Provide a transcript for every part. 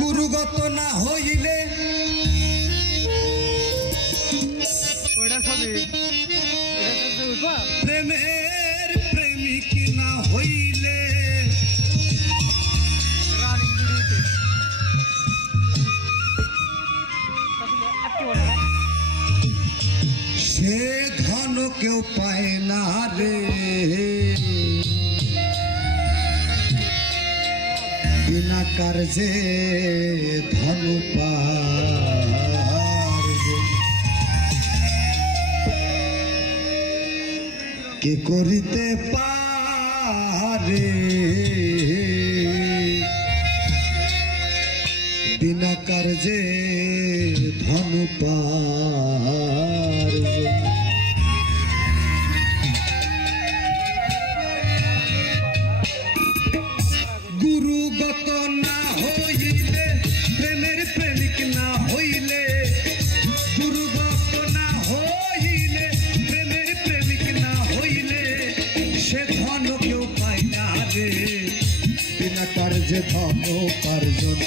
গুরুগত না হইলে প্রেমের প্রেমিক না হইলে সে ধন কেউ পায় না রে, বিনা কার্যে ধন পারবে কে করিতে পারে, বিনা কার্যে ধন পারবে। গুরুগত না হইলে প্রেমের প্রেমিক না হইলে, গুরুগত না হইলে প্রেমের প্রেমিক না হইলে সে ধন কেউ পায় না রে, বিনা কার্যে ধন উপার্জন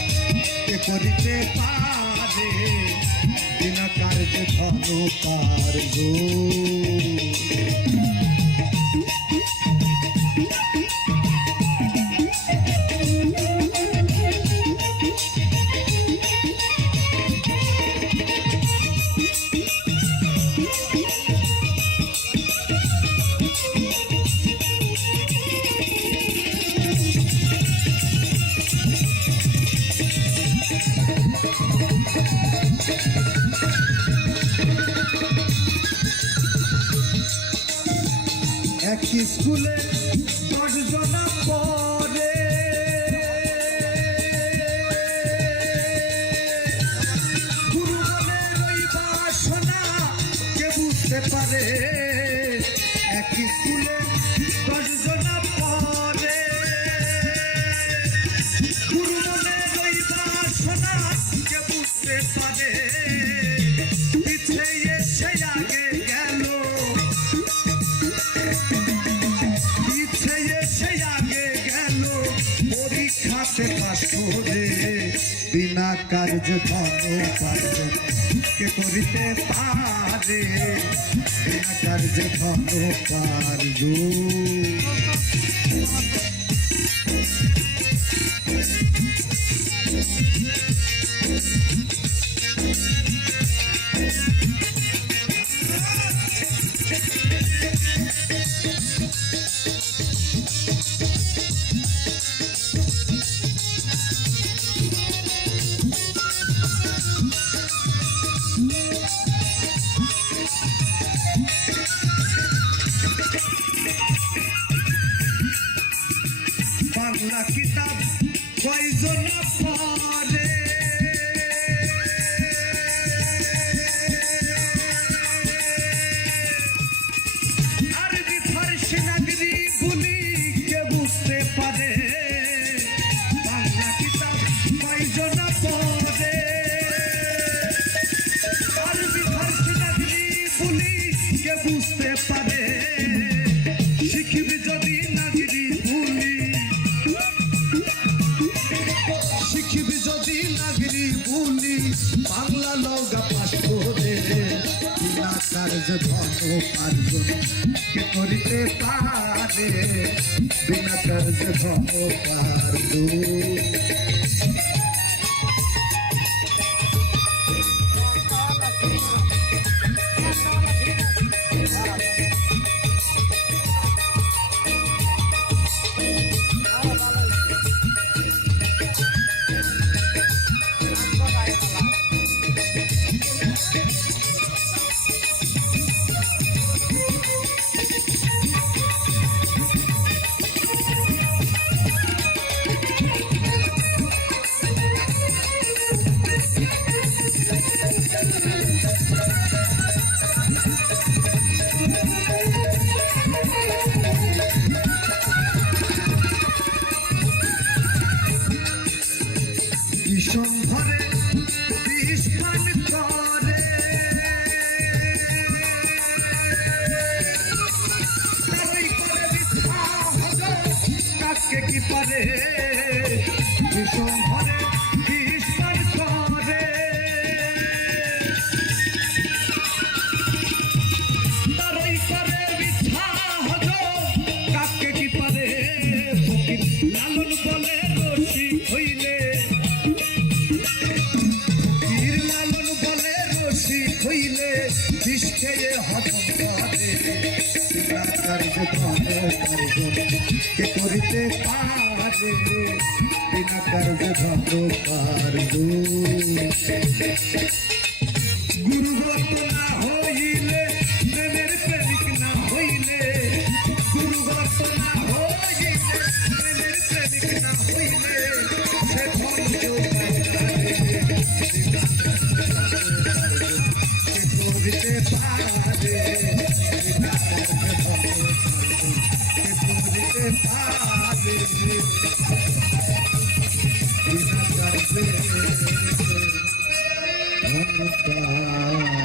কে করিতে পারে, বিনা কার্যে ধন উপার্জন। এক স্কুলে 10 জন পড়ে, গুরুগণের ওই বাসনা কে বুঝতে পারে। এক স্কুলে 10 জন পড়ে, গুরুগণের ওই বাসনা কে বুঝতে পারে। পিছে এসে আগে গেল, পরীক্ষাতে পাস করে, বিনা কার্যে ধন উপার্জন কে করিতে পারে, বিনা কার্যে ধন উপার্জন। বাংলা কিতাব কয়জন পড়ে, আরবি ফারসি নাগরি গুলি কে বুঝতে পারে। বাংলা কিতাব কয়জন পড়ে, আরবি ফারসি নাগরি গুলি কে বুঝতে পারে। শিখবি যদি নাগরি বুলি, শিখবি যদি নাগরি বুলি, বাংলা লগা পাস করে, বিনা কার্যে ধন উপার্জন কে করিতে পারে, বিনা কার্যে ধন উপার্জন। কে কি পারে ভীষণ ভরে কে করিতে পারে বিনা কার্যে ধন পারবো গুরুগত না হইলে প্রেমের প্রেমিক না হইলে গুরুগত না হইলে প্রেমের প্রেমিক না হইলে সে ধন কেউ করিতে পারে বিনা কার্যে ধন পারে বিনা কার্যে ধন পারে